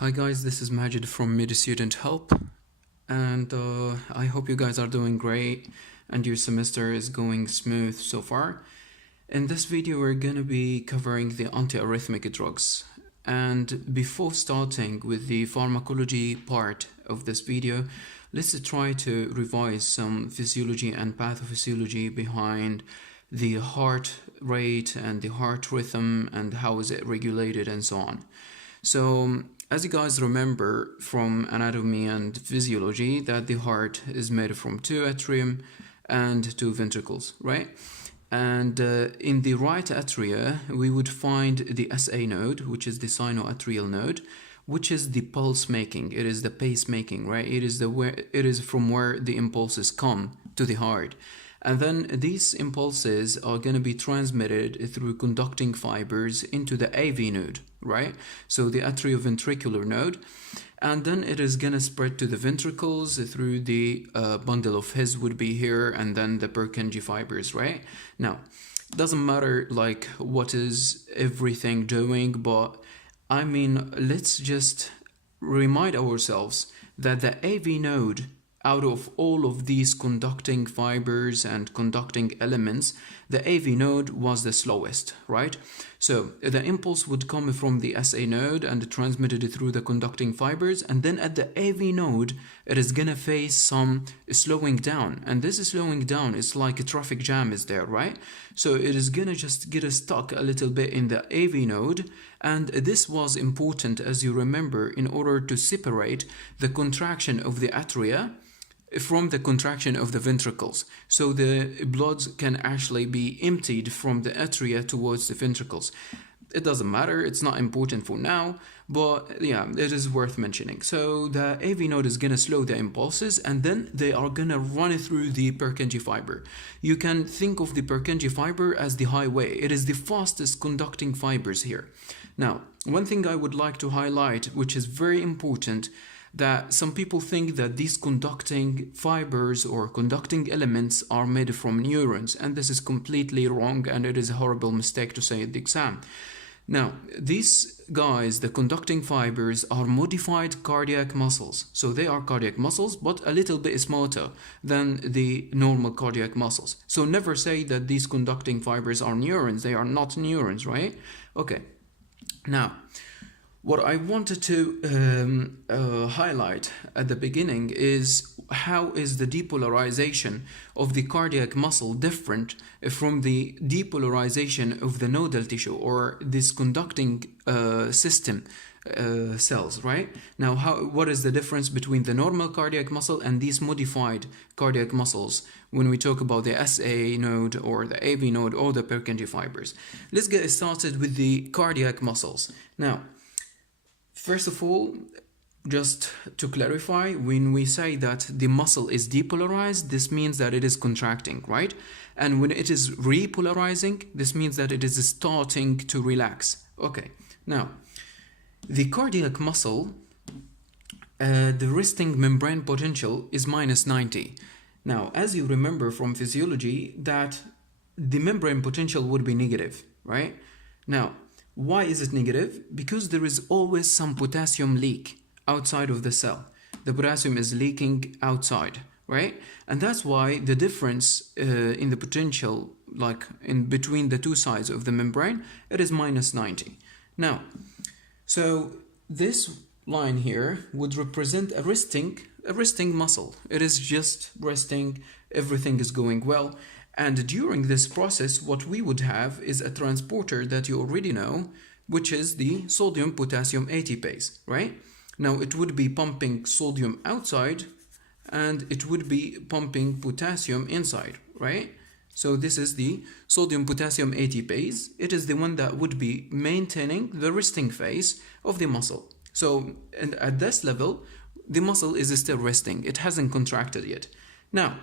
Hi guys, this is Majid from Mid Student Help, and I hope you guys are doing great and your semester is going smooth so far. In this video, we're gonna be covering the antiarrhythmic drugs. And before starting with the pharmacology part of this video, let's try to revise some physiology and pathophysiology behind the heart rate and the heart rhythm and how is it regulated and so on. So, as you guys remember from anatomy and physiology, that the heart is made from two atrium and two ventricles, right? And in the right atria, we would find the SA node, which is the sinoatrial node, which is the pulse making. It is the pacemaking, right? It is from where the impulses come to the heart. And then these impulses are going to be transmitted through conducting fibers into the AV node, right? So the atrioventricular node. And then it is going to spread to the ventricles through the bundle of His would be here, and then the Purkinje fibers, right? Now, it doesn't matter like what is everything doing, but I mean, let's just remind ourselves that the AV node, out of all of these conducting fibers and conducting elements, the AV node was the slowest, right? So the impulse would come from the SA node and transmitted through the conducting fibers, and then at the AV node, it is gonna face some slowing down, and this slowing down is like a traffic jam is there, right? So it is gonna just get stuck a little bit in the AV node, and this was important, as you remember, in order to separate the contraction of the atria from the contraction of the ventricles, so the blood can actually be emptied from the atria towards the ventricles. It doesn't matter, it's not important for now, but yeah, it is worth mentioning. So the AV node is gonna slow the impulses, and then they are gonna run through the Purkinje fiber. You can think of the Purkinje fiber as the highway. It is the fastest conducting fibers here. Now, one thing I would like to highlight, which is very important, that some people think that these conducting fibers or conducting elements are made from neurons, and this is completely wrong, and it is a horrible mistake to say at the exam. Now, these guys, the conducting fibers, are modified cardiac muscles. So they are cardiac muscles, but a little bit smarter than the normal cardiac muscles. So never say that these conducting fibers are neurons. They are not neurons, right? Okay. Now, what I wanted to highlight at the beginning is how is the depolarization of the cardiac muscle different from the depolarization of the nodal tissue or this conducting system cells, right? Now, what is the difference between the normal cardiac muscle and these modified cardiac muscles when we talk about the SA node or the AV node or the Purkinje fibers? Let's get started with the cardiac muscles. Now, first of all, just to clarify, when we say that the muscle is depolarized, this means that it is contracting, right? And when it is repolarizing, this means that it is starting to relax. Okay, now, the cardiac muscle, the resting membrane potential is minus 90. Now, as you remember from physiology, that the membrane potential would be negative, right? Now, why is it negative? Because there is always some potassium leak outside of the cell. The potassium is leaking outside, right? And that's why the difference in the potential, like in between the two sides of the membrane, it is minus 90. Now, so this line here would represent a resting muscle. It is just resting, everything is going well. And during this process, what we would have is a transporter that you already know, which is the sodium-potassium ATPase, right? Now, it would be pumping sodium outside, and it would be pumping potassium inside, right? So this is the sodium-potassium ATPase. It is the one that would be maintaining the resting phase of the muscle. So, and at this level, the muscle is still resting. It hasn't contracted yet. Now,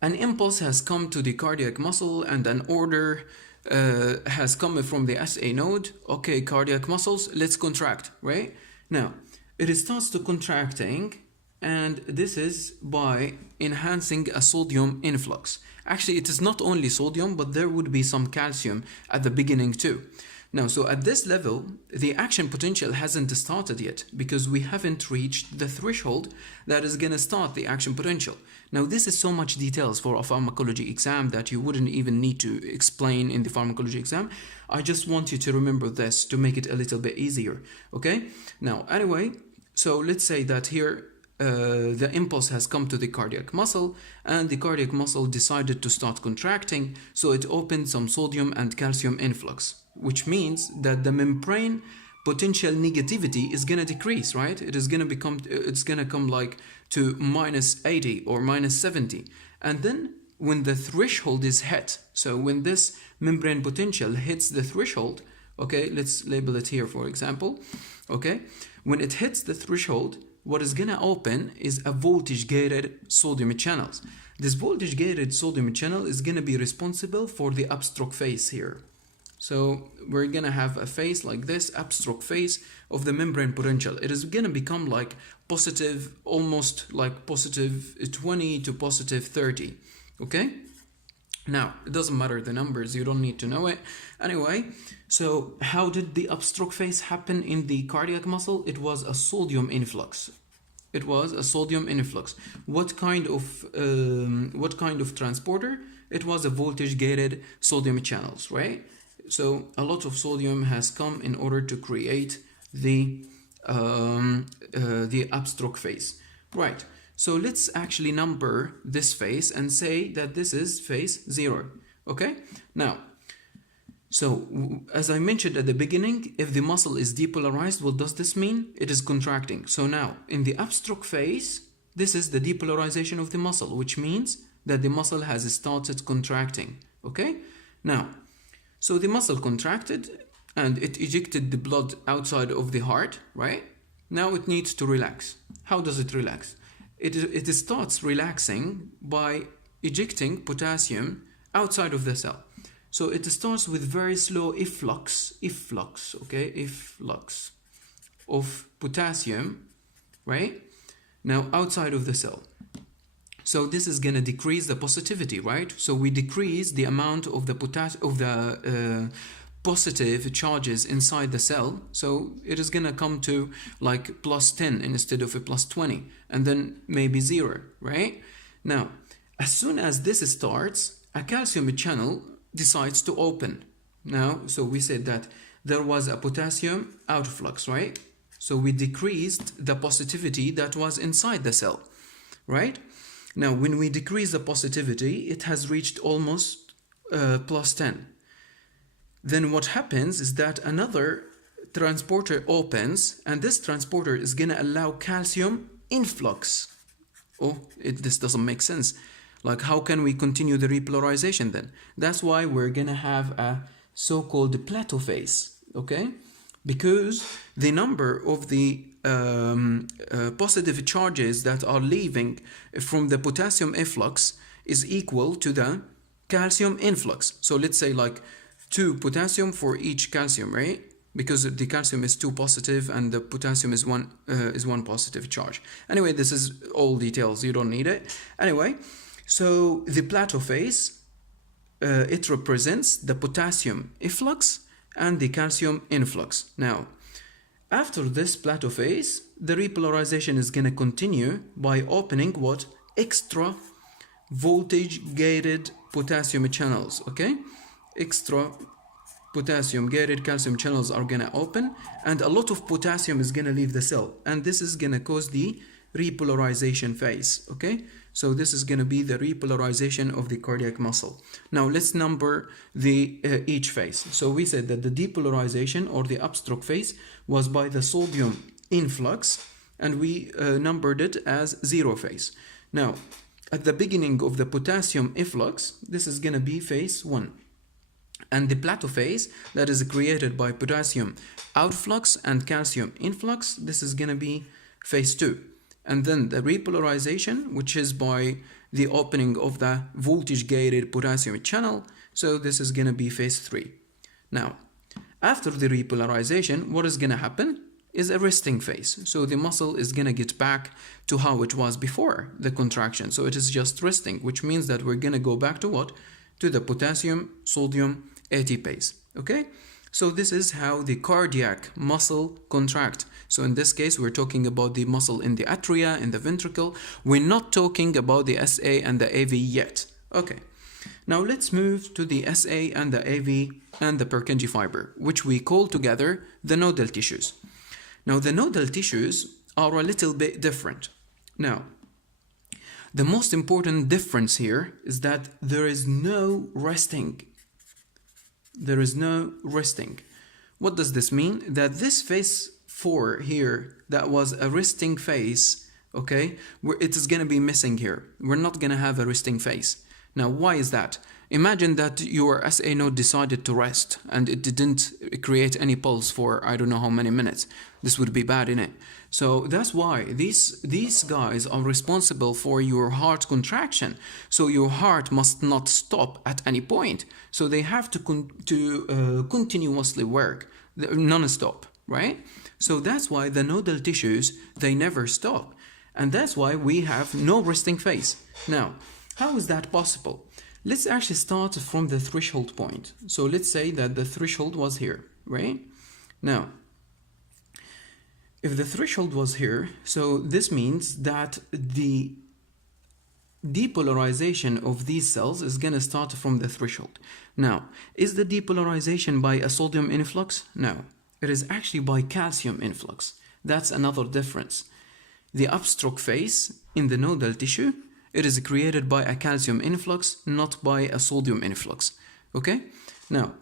an impulse has come to the cardiac muscle and an order has come from the SA node. Okay, cardiac muscles, let's contract, right? Now, it starts to contracting, and this is by enhancing a sodium influx. Actually, it is not only sodium, but there would be some calcium at the beginning too. Now, so at this level, the action potential hasn't started yet because we haven't reached the threshold that is going to start the action potential. Now, this is so much details for a pharmacology exam that you wouldn't even need to explain in the pharmacology exam. I just want you to remember this to make it a little bit easier, okay? Now, anyway, so let's say that here the impulse has come to the cardiac muscle and the cardiac muscle decided to start contracting, so it opened some sodium and calcium influx, which means that the membrane potential negativity is going to decrease, right? It's going to come like to -80 or -70. And then when the threshold is hit, so when this membrane potential hits the threshold, okay, let's label it here for example, okay, when it hits the threshold, what is going to open is a voltage-gated sodium channels. This voltage-gated sodium channel is going to be responsible for the upstroke phase here. So we're going to have a phase like this, upstroke phase of the membrane potential. It is going to become like positive, almost like positive 20 to positive 30, okay? Now, it doesn't matter the numbers, you don't need to know it. Anyway, so how did the upstroke phase happen in the cardiac muscle? It was a sodium influx. It was a sodium influx. What kind of transporter? It was a voltage-gated sodium channels, right? So a lot of sodium has come in order to create the upstroke phase, right? So let's actually number this phase and say that this is phase 0, okay? Now, so as I mentioned at the beginning, if the muscle is depolarized, what does this mean? It is contracting. So now, in the upstroke phase, this is the depolarization of the muscle, which means that the muscle has started contracting, okay? Now, so the muscle contracted and it ejected the blood outside of the heart, right? Now it needs to relax. How does it relax? It starts relaxing by ejecting potassium outside of the cell. So it starts with very slow efflux, okay, efflux of potassium, right? Now outside of the cell. So this is going to decrease the positivity, right? So we decrease the amount of the positive charges inside the cell. So it is going to come to like +10 instead of a +20, and then maybe 0, right? Now, as soon as this starts, a calcium channel decides to open. Now, so we said that there was a potassium outflux, right? So we decreased the positivity that was inside the cell, right? Now, when we decrease the positivity, it has reached almost +10. Then what happens is that another transporter opens, and this transporter is going to allow calcium influx. Oh, this doesn't make sense. Like, how can we continue the repolarization then? That's why we're going to have a so-called Plateau Phase, okay? Because the number of the positive charges that are leaving from the potassium efflux is equal to the calcium influx. So let's say like 2 potassium for each calcium, right? Because the calcium is 2 positive and the potassium is one positive charge. Anyway, this is all details, you don't need it. Anyway, so the Plateau phase, it represents the potassium efflux and the calcium influx. Now, after this Plateau phase, the repolarization is going to continue by opening what? Extra voltage-gated potassium channels, okay? Extra potassium-gated calcium channels are going to open, and a lot of potassium is going to leave the cell, and this is going to cause the repolarization phase, okay? So this is going to be the repolarization of the cardiac muscle. Now let's number the each phase. So we said that the depolarization or the upstroke phase was by the sodium influx, and we numbered it as 0 phase. Now, at the beginning of the potassium efflux, this is going to be phase 1. And the Plateau phase, that is created by potassium outflux and calcium influx, this is going to be phase 2. And then the repolarization, which is by the opening of the voltage-gated potassium channel, so this is going to be phase 3. Now, after the repolarization, what is going to happen is a resting phase. So the muscle is going to get back to how it was before the contraction. So it is just resting, which means that we're going to go back to what? To the potassium-sodium ATPase. Okay? So this is how the cardiac muscle contract. So in this case, we're talking about the muscle in the atria, in the ventricle. We're not talking about the SA and the AV yet. Okay. Now let's move to the SA and the AV and the Purkinje fiber, which we call together the nodal tissues. Now the nodal tissues are a little bit different. Now, the most important difference here is that there is no resting. There is no resting. What does this mean? That this phase 4 here, that was a resting phase, okay, it is going to be missing here. We're not going to have a resting phase. Now, why is that? Imagine that your SA node decided to rest and it didn't create any pulse for I don't know how many minutes. This would be bad, innit? So that's why these guys are responsible for your heart contraction. So your heart must not stop at any point. So they have to continuously work non-stop, right? So that's why the nodal tissues, they never stop. And that's why we have no resting phase. Now, how is that possible? Let's actually start from the threshold point. So let's say that the threshold was here, right? Now, if the threshold was here, so this means that the depolarization of these cells is going to start from the threshold. Now, is the depolarization by a sodium influx? No, it is actually by calcium influx. That's another difference. The upstroke phase in the nodal tissue, it is created by a calcium influx, not by a sodium influx. Okay? Now,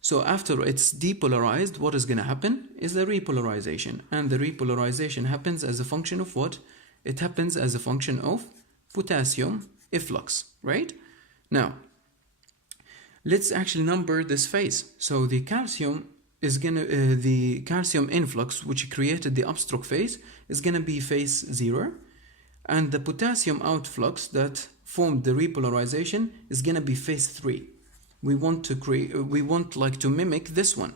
so after it's depolarized, what is going to happen is the repolarization. And the repolarization happens as a function of what? It happens as a function of potassium efflux, right? Now, let's actually number this phase. So the calcium is going to, the calcium influx, which created the upstroke phase, is going to be phase 0. And the potassium outflux that formed the repolarization is going to be phase 3. We want to mimic this one,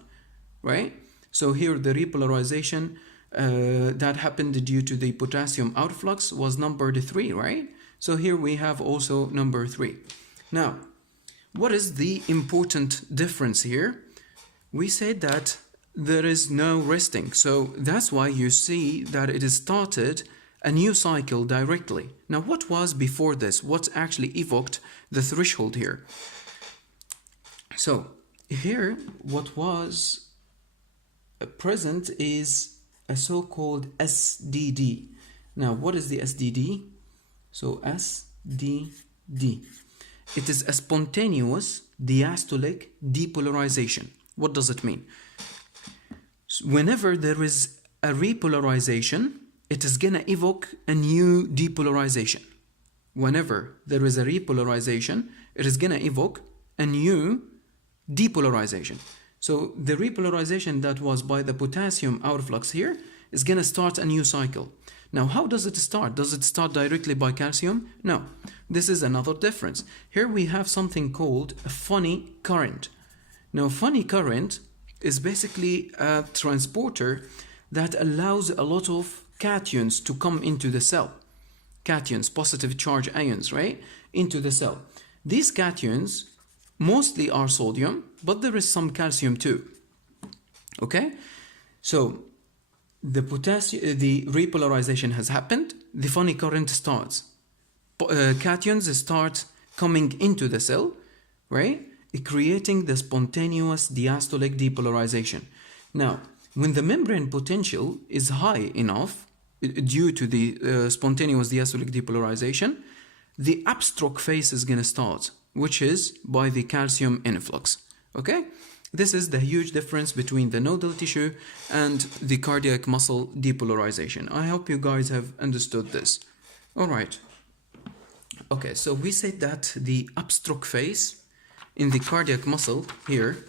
right? So here the repolarization that happened due to the potassium outflux was numbered 3, right? So here we have also number 3. Now, what is the important difference here? We said that there is no resting. So that's why you see that it is started a new cycle directly. Now, what was before this? What actually evoked the threshold here? So here, what was present is a so-called SDD. Now, what is the SDD? So SDD. It is a spontaneous diastolic depolarization. What does it mean? So whenever there is a repolarization, it is going to evoke a new depolarization. Whenever there is a repolarization, it is going to evoke a new depolarization. So the repolarization that was by the potassium outflux here is going to start a new cycle. Now, how does it start? Does it start directly by calcium? No. This is another difference. Here we have something called a funny current. Now, funny current is basically a transporter that allows a lot of cations to come into the cell. Cations, positive charge ions, right? Into the cell. These cations mostly are sodium, but there is some calcium too. Okay? So the repolarization has happened. The funny current starts. Cations start coming into the cell, right? Creating the spontaneous diastolic depolarization. Now, when the membrane potential is high enough, due to the spontaneous diastolic depolarization, the upstroke phase is going to start, which is by the calcium influx. Okay? This is the huge difference between the nodal tissue and the cardiac muscle depolarization. I hope you guys have understood this. All right. Okay, so we said that the upstroke phase in the cardiac muscle here,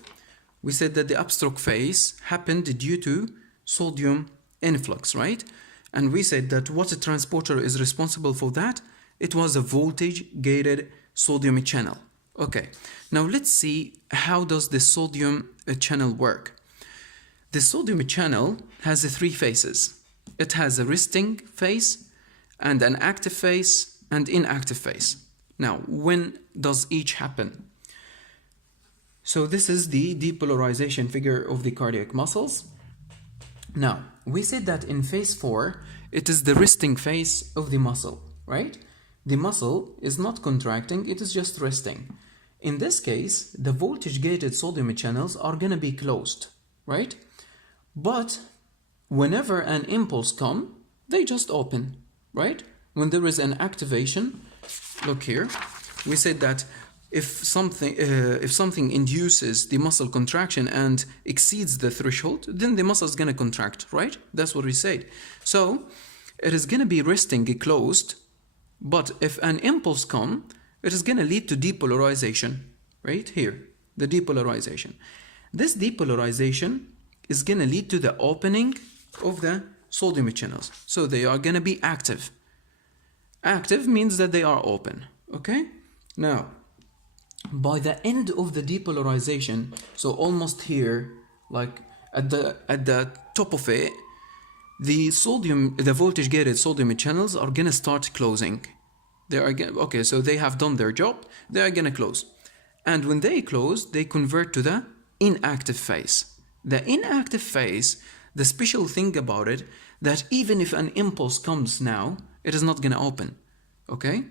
we said that the upstroke phase happened due to sodium influx, right? And we said that what a transporter is responsible for that? It was a voltage-gated sodium channel. Okay, now let's see how does the sodium channel work. The sodium channel has 3 phases. It has a resting phase and an active phase and inactive phase. Now, when does each happen? So this is the depolarization figure of the cardiac muscles. Now, we said that in phase 4, it is the resting phase of the muscle, right? The muscle is not contracting, it is just resting. In this case, the voltage-gated sodium channels are going to be closed, right? But whenever an impulse comes, they just open, right? When there is an activation, look here, we said that if something induces the muscle contraction and exceeds the threshold, then the muscle is going to contract, right? That's what we said. So it is going to be resting closed, but if an impulse comes, it is going to lead to depolarization, right here, the depolarization. This depolarization is going to lead to the opening of the sodium channels. So they are going to be active. Active means that they are open, okay? Now, by the end of the depolarization, so almost here, like at the top of it, the voltage-gated sodium channels are going to start closing. They are okay, so they have done their job, they are going to close. And when they close, they convert to the inactive phase. The inactive phase, the special thing about it, that even if an impulse comes now, it is not going to open, okay?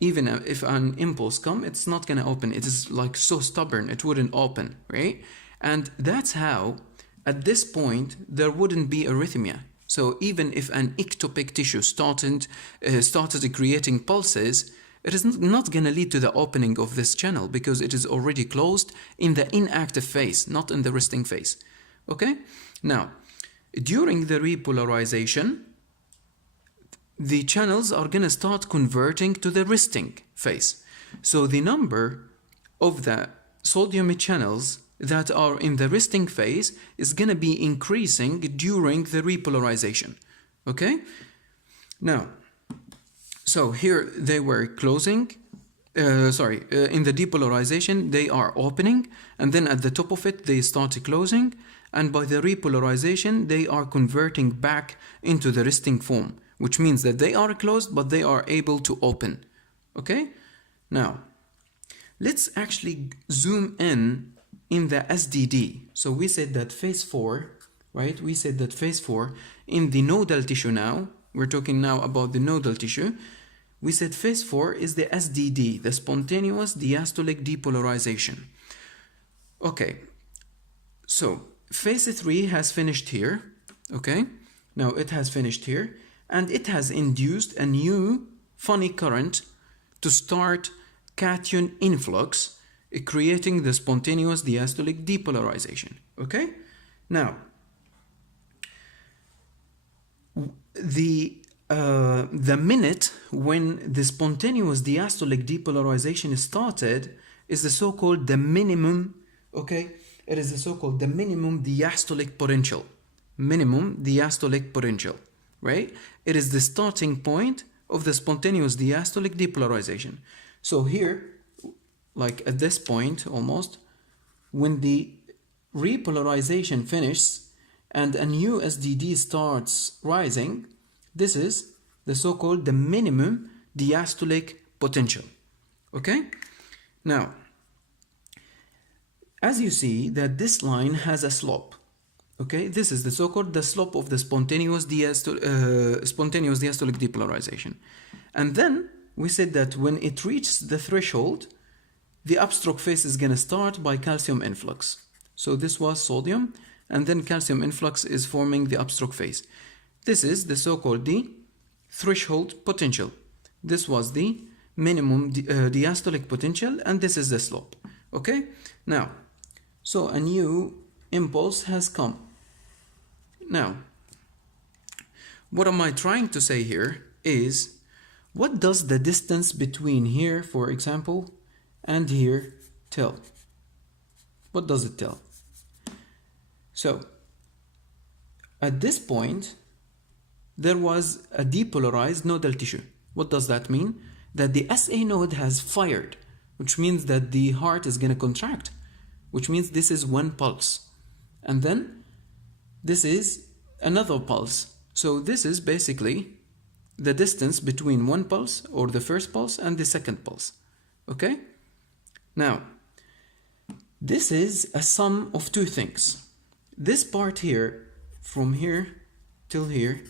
Even if an impulse comes, it's not going to open. It is like so stubborn, it wouldn't open, right? And that's how, at this point, there wouldn't be arrhythmia. So even if an ectopic tissue started creating pulses, it is not going to lead to the opening of this channel because it is already closed in the inactive phase, not in the resting phase. Okay? Now, during the repolarization, the channels are going to start converting to the resting phase. So the number of the sodium channels that are in the resting phase is going to be increasing during the repolarization. Okay? Now, so here they were closing, in the depolarization they are opening, and then at the top of it they start closing, and by the repolarization they are converting back into the resting form, which means that they are closed but they are able to open. Okay? Now, let's actually zoom in the SDD. So we said that phase 4, right? We said that phase 4 in the nodal tissue now, we're talking now about the nodal tissue. We said phase 4 is the SDD, the spontaneous diastolic depolarization. Okay, so phase 3 has finished here, okay? Now it has finished here, and it has induced a new funny current to start cation influx, creating the spontaneous diastolic depolarization, okay? Now, the minute when the spontaneous diastolic depolarization started is the so-called the minimum, okay? It is the so-called the minimum diastolic potential. Minimum diastolic potential, right? It is the starting point of the spontaneous diastolic depolarization. So here, like at this point almost, when the repolarization finishes and a new SDD starts rising, this is the so-called the minimum diastolic potential. Okay? Now, as you see that this line has a slope. Okay? This is the so-called the slope of the spontaneous diastolic depolarization. And then we said that when it reaches the threshold, the upstroke phase is going to start by calcium influx. So this was sodium, and then calcium influx is forming the upstroke phase. This is the so-called the threshold potential. This was the minimum diastolic potential, and this is the slope. Okay? Now, so a new impulse has come. Now, what am I trying to say here is, what does the distance between here, for example, and here tell? What does it tell? So, at this point, there was a depolarized nodal tissue. What does that mean? That the SA node has fired, which means that the heart is going to contract, which means this is one pulse. And then this is another pulse. So this is basically the distance between one pulse, or the first pulse, and the second pulse. Okay? Now, This is a sum of two things. This part here, from here till here,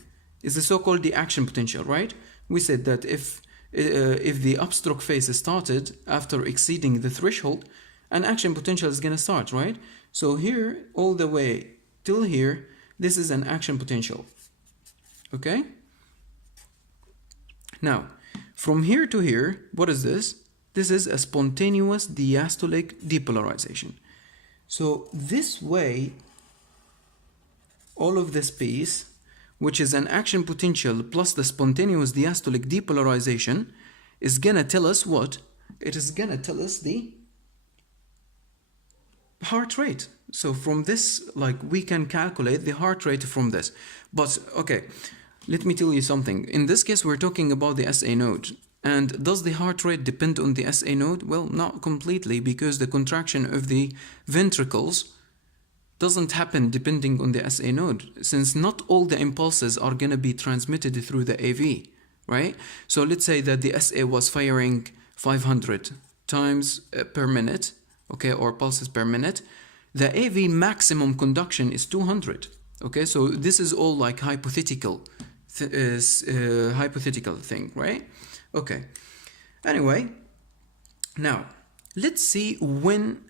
is the so-called the action potential, right? We said that if the upstroke phase is started after exceeding the threshold, an action potential is gonna start, right? So here, all the way till here, this is an action potential, okay? Now, from here to here, what is this? This is a spontaneous diastolic depolarization. So this way, all of this piece, which is an action potential plus the spontaneous diastolic depolarization, is gonna tell us what? It is gonna tell us the heart rate. So from this, like, we can calculate the heart rate from this. But okay, let me tell you something. In this case, we're talking about the SA node. And does the heart rate depend on the SA node? Well, not completely, because the contraction of the ventricles doesn't happen depending on the SA node, since not all the impulses are going to be transmitted through the AV, right? So let's say that the SA was firing 500 times per minute, okay, or pulses per minute. The AV maximum conduction is 200, okay? So this is all like hypothetical thing, right? Okay. Anyway, now let's see when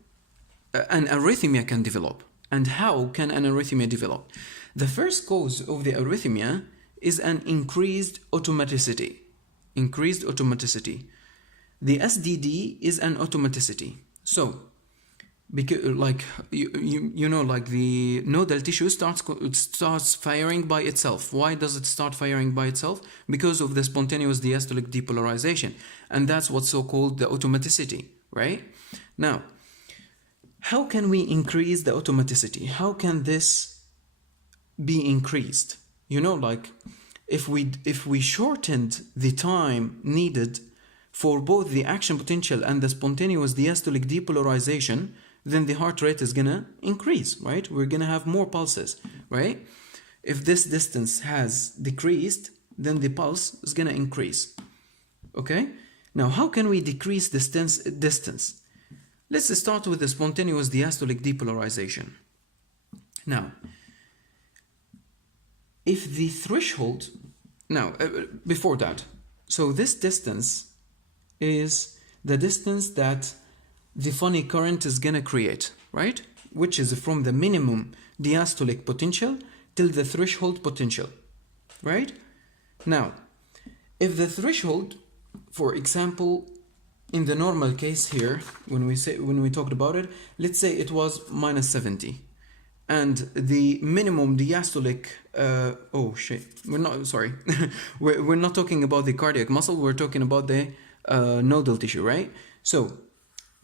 an arrhythmia can develop. And how can an arrhythmia develop? The first cause of the arrhythmia is an increased automaticity. Increased automaticity. The SDD is an automaticity. So, because like you know, like the nodal tissue starts firing by itself. Why does it start firing by itself? Because of the spontaneous diastolic depolarization, and that's what's so called the automaticity, right? Now, how can we increase the automaticity? How can this be increased? You know, like if we shortened the time needed for both the action potential and the spontaneous diastolic depolarization, then the heart rate is gonna increase, right? We're gonna have more pulses, right? If this distance has decreased, then the pulse is gonna increase, okay? Now, how can we decrease distance? Let's start with the spontaneous diastolic depolarization. Now, if the threshold, before that, so this distance is the distance that the funny current is gonna create, right? Which is from the minimum diastolic potential till the threshold potential, right? Now, if the threshold, for example, in the normal case here, when we talked about it, let's say it was minus 70, and the minimum diastolic, we're not talking about the cardiac muscle, we're talking about the nodal tissue, right? So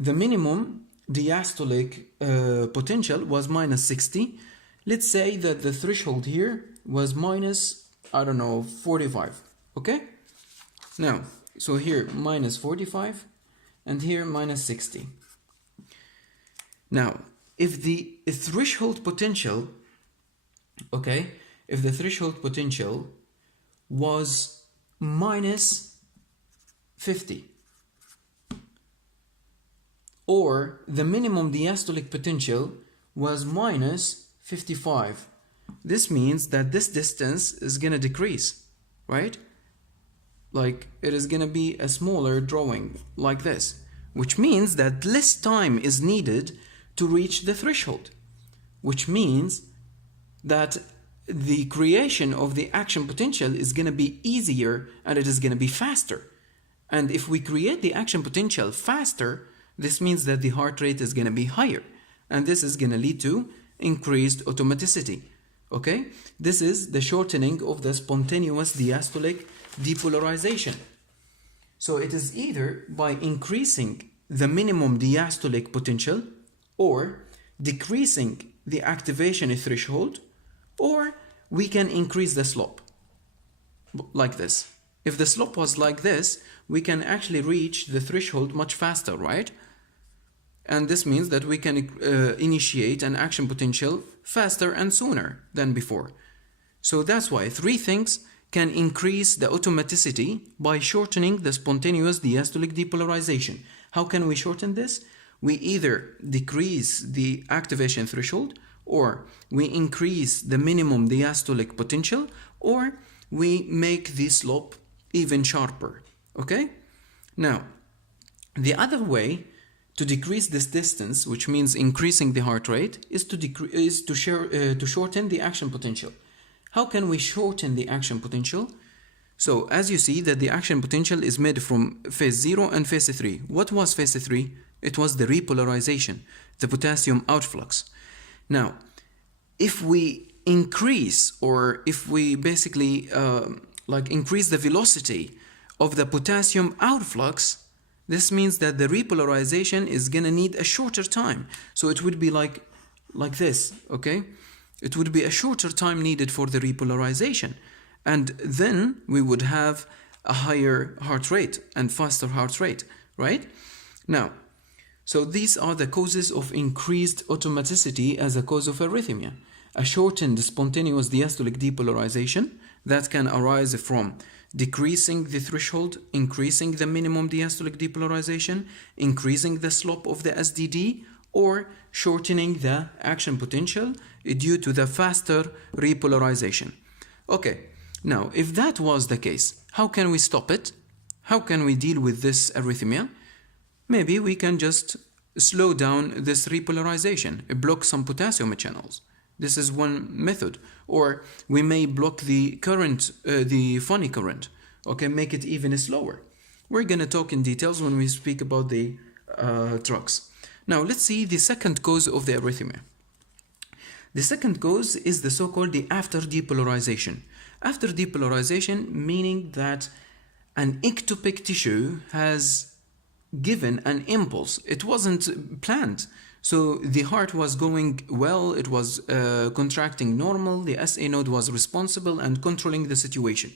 the minimum diastolic potential was minus 60. Let's say that the threshold here was minus, I don't know, 45, okay? Now, so here minus 45 and here minus 60. Now, if the threshold potential, okay, if the threshold potential was minus 50, or the minimum diastolic potential was minus 55, this means that this distance is gonna decrease, right? Like it is gonna be a smaller drawing like this, which means that less time is needed to reach the threshold, which means that the creation of the action potential is gonna be easier and it is gonna be faster. And if we create the action potential faster, this means that the heart rate is gonna be higher, and this is gonna lead to increased automaticity, okay? This is the shortening of the spontaneous diastolic depolarization. So it is either by increasing the minimum diastolic potential, or decreasing the activation threshold, or we can increase the slope like this. If the slope was like this, we can actually reach the threshold much faster, right? And this means that we can initiate an action potential faster and sooner than before. So that's why three things can increase the automaticity by shortening the spontaneous diastolic depolarization. How can we shorten this? we either decrease the activation threshold, or we increase the minimum diastolic potential, or we make the slope even sharper. Okay? Now, the other way to decrease this distance, which means increasing the heart rate, is to shorten the action potential. How can we shorten the action potential? So as you see that the action potential is made from phase 0 and phase 3. What was phase 3? It was the repolarization, the potassium outflux. Now, if we increase, or if we basically increase the velocity of the potassium outflux, this means that the repolarization is gonna need a shorter time. So it would be like this, okay? It would be a shorter time needed for the repolarization. And then we would have a higher heart rate and faster heart rate, right? Now, so these are the causes of increased automaticity as a cause of arrhythmia. A shortened spontaneous diastolic depolarization that can arise from decreasing the threshold, increasing the minimum diastolic depolarization, increasing the slope of the SDD, or shortening the action potential due to the faster repolarization. Okay, now if that was the case, how can we stop it? How can we deal with this arrhythmia? Maybe we can just slow down this repolarization, block some potassium channels. This is one method. Or we may block the current, the funny current, okay, make it even slower. We're gonna talk in details when we speak about the drugs. Now let's see the second cause of the arrhythmia. The second cause is the so-called the afterdepolarization. Afterdepolarization meaning that an ectopic tissue has given an impulse. It wasn't planned. So the heart was going well, it was contracting normal, the SA node was responsible and controlling the situation.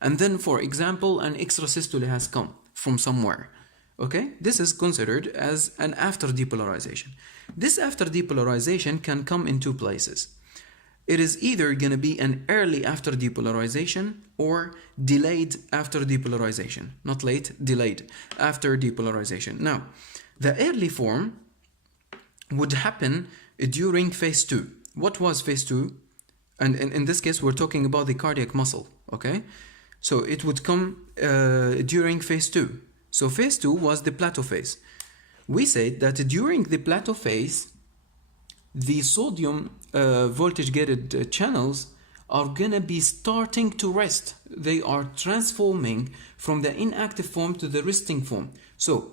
And then, for example, an extrasystole has come from somewhere. Okay, this is considered as an afterdepolarization. This afterdepolarization can come in two places. It is either going to be an early afterdepolarization or delayed afterdepolarization. Not late, delayed afterdepolarization. Now, the early form would happen during phase 2. What was phase 2? And in this case, we're talking about the cardiac muscle, okay? So it would come during phase 2. So phase 2 was the plateau phase. We said that during the plateau phase, the sodium voltage-gated channels are gonna be starting to rest. They are transforming from the inactive form to the resting form. So,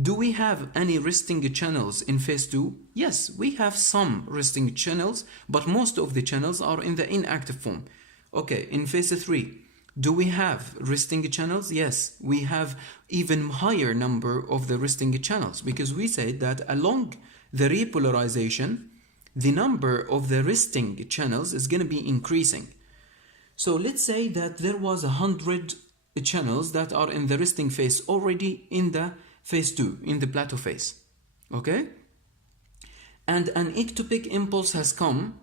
do we have any resting channels in phase 2? Yes, we have some resting channels, but most of the channels are in the inactive form. Okay, in phase 3, do we have resting channels? Yes, we have even higher number of the resting channels, because we said that along the repolarization, the number of the resting channels is going to be increasing. So let's say that there was 100 channels that are in the resting phase already in the phase 2, in the plateau phase. Okay? And an ectopic impulse has come.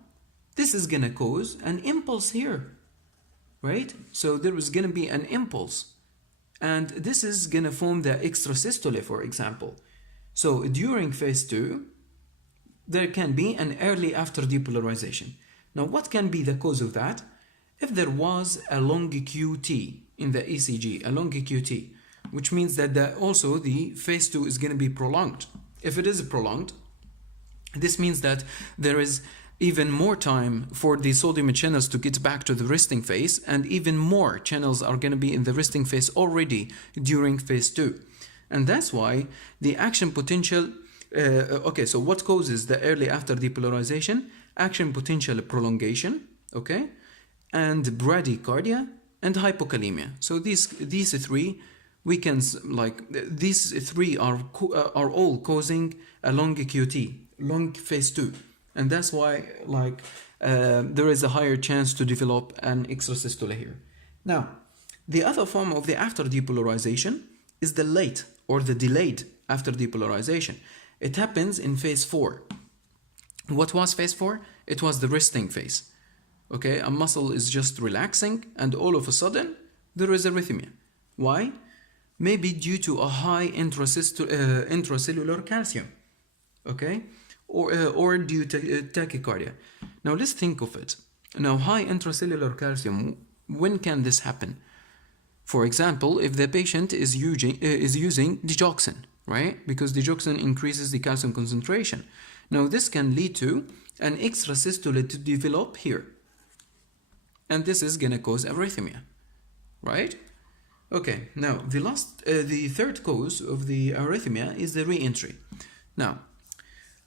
This is going to cause an impulse here. Right? So there is going to be an impulse. And this is going to form the extrasystole, for example. So during phase 2, there can be an early afterdepolarization. Now, what can be the cause of that? If there was a long QT in the ECG, a long QT, which means that also the phase 2 is going to be prolonged. If it is prolonged, this means that there is even more time for the sodium channels to get back to the resting phase, and even more channels are going to be in the resting phase already during phase 2. And that's why the action potential, okay, so what causes the early afterdepolarization? Action potential prolongation, okay, and bradycardia and hypokalemia. So these three, we can, these three are all causing a long QT, long phase 2. And that's why, there is a higher chance to develop an extrasystole here. Now, the other form of the afterdepolarization is the late or the delayed afterdepolarization. It happens in phase 4. What was phase 4? It was the resting phase. Okay, a muscle is just relaxing, and all of a sudden, there is arrhythmia. Why? Maybe due to a high intracellular calcium. okay? Or due to tachycardia. Now let's think of it. Now high intracellular calcium, when can this happen? For example, if the patient is using digoxin, right? Because digoxin increases the calcium concentration. Now this can lead to an extrasystole to develop here. And this is gonna cause arrhythmia, right? Okay, now the third cause of the arrhythmia is the reentry. Now,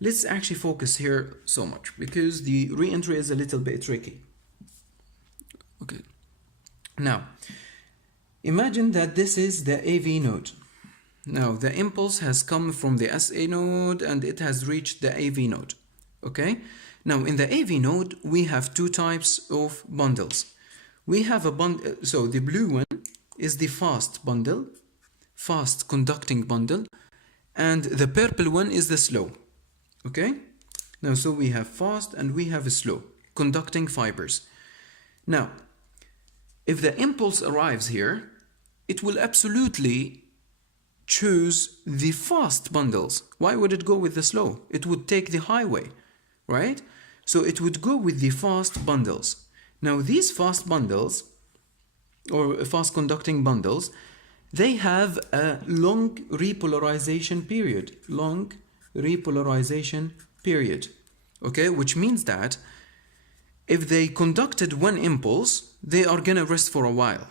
let's actually focus here so much because the reentry is a little bit tricky. Okay, now, imagine that this is the AV node. Now, the impulse has come from the SA node and it has reached the AV node, okay? Now, in the AV node, we have two types of bundles. We have a bundle, so the blue one is the fast bundle, fast conducting bundle, and the purple one is the slow, okay? Now, so we have fast and we have slow conducting fibers. Now, if the impulse arrives here, it will absolutely choose the fast bundles. Why would it go with the slow? It would take the highway, right? So it would go with the fast bundles. Now these fast bundles, or fast conducting bundles, they have a long repolarization period. Long repolarization period. Okay, which means that if they conducted one impulse, they are gonna rest for a while.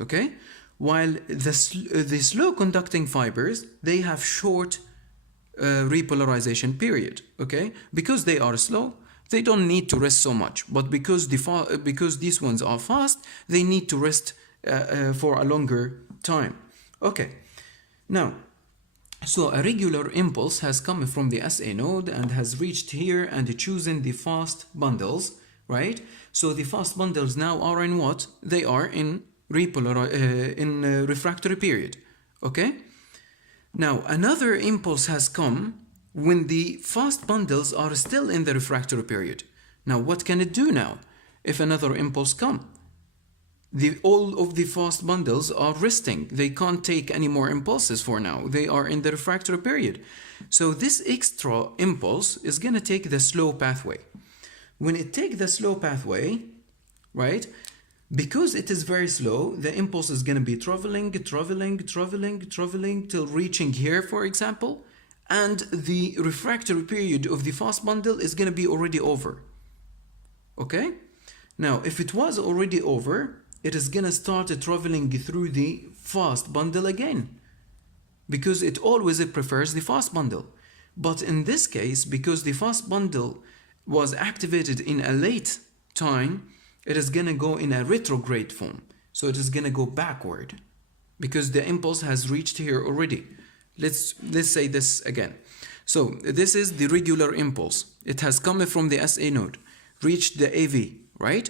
Okay? While the slow conducting fibers, they have short repolarization period. Okay? Because they are slow, they don't need to rest so much. But because these ones are fast, they need to rest for a longer time. Okay. Now, so a regular impulse has come from the SA node and has reached here and chosen the fast bundles, right? So the fast bundles now are in what? They are in refractory period, okay? Now another impulse has come when the fast bundles are still in the refractory period. Now what can it do now if another impulse comes? All of the fast bundles are resting. They can't take any more impulses for now. They are in the refractory period. So this extra impulse is going to take the slow pathway. When it takes the slow pathway, right, because it is very slow, the impulse is going to be traveling till reaching here, for example, and the refractory period of the fast bundle is going to be already over. Okay? Now, if it was already over, it is going to start traveling through the fast bundle again, because it always prefers the fast bundle. But in this case, because the fast bundle was activated in a late time, it is going to go in a retrograde form. So it is going to go backward because the impulse has reached here already. Let's say this again. So this is the regular impulse. It has come from the SA node, reached the AV, right?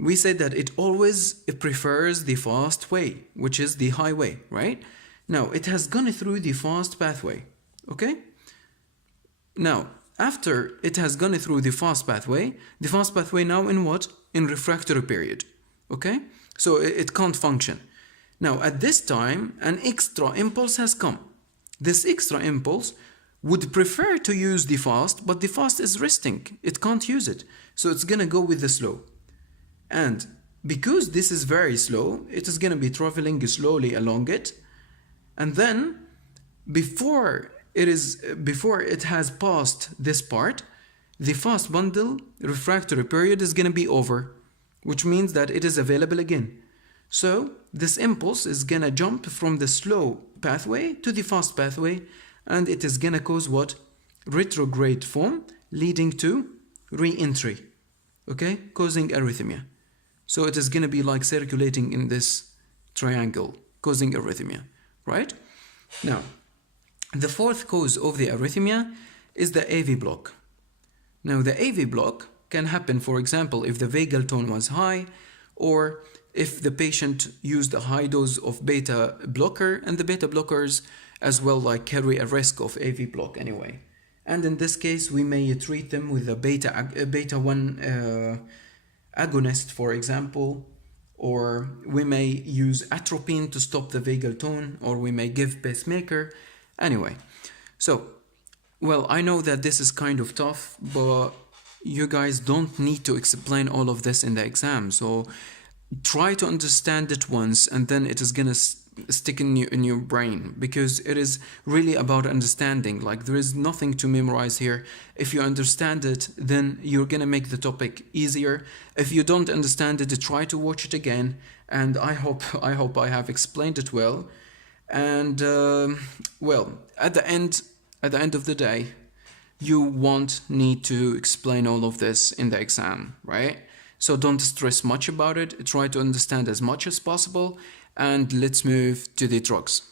We said that it always prefers the fast way, which is the highway, right? Now, it has gone through the fast pathway, okay? Now, after it has gone through the fast pathway now in what? In refractory period, okay? So it can't function. Now, at this time, an extra impulse has come. This extra impulse would prefer to use the fast, but the fast is resting. It can't use it. So it's gonna go with the slow. And because this is very slow, it is going to be traveling slowly along it. And then before it has passed this part, the fast bundle refractory period is going to be over, which means that it is available again. So this impulse is going to jump from the slow pathway to the fast pathway, and it is going to cause what? Retrograde form, leading to re-entry, okay? Causing arrhythmia. So it is going to be like circulating in this triangle, causing arrhythmia, right? Now, the fourth cause of the arrhythmia is the AV block. Now, the AV block can happen, for example, if the vagal tone was high, or if the patient used a high dose of beta blocker, and the beta blockers as well like carry a risk of AV block anyway. And in this case, we may treat them with a beta 1 agonist, for example, or we may use atropine to stop the vagal tone, or we may give pacemaker. Anyway, so Well, I know that this is kind of tough, but you guys don't need to explain all of this in the exam. So try to understand it once, and then it is gonna stick in your brain, because it is really about understanding. Like, there is nothing to memorize here. If you understand it, then you're gonna make the topic easier. If you don't understand it, try to watch it again, and I hope I have explained it well. And well, at the end of the day, you won't need to explain all of this in the exam, right? So don't stress much about it. Try to understand as much as possible, and let's move to the drugs.